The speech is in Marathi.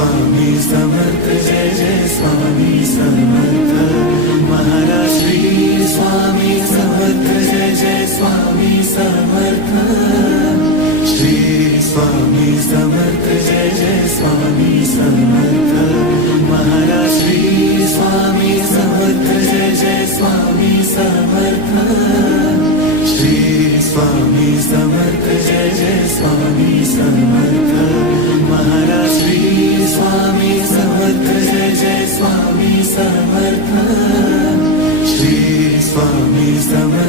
स्वामी समर्थ जय जय स्वामी समर्थ महाराज श्री स्वामी समर्थ जय जय स्वामी समर्थ श्री स्वामी समर्थ जय जय स्वामी समर्थ महाराज श्री स्वामी समर्थ जय जय स्वामी समर्थ श्री स्वामी समर्थ जय जय स्वामी समर्थ महाराज श्री स्वामी समर्थ जय जय स्वामी समर्थ श्री स्वामी समर्थ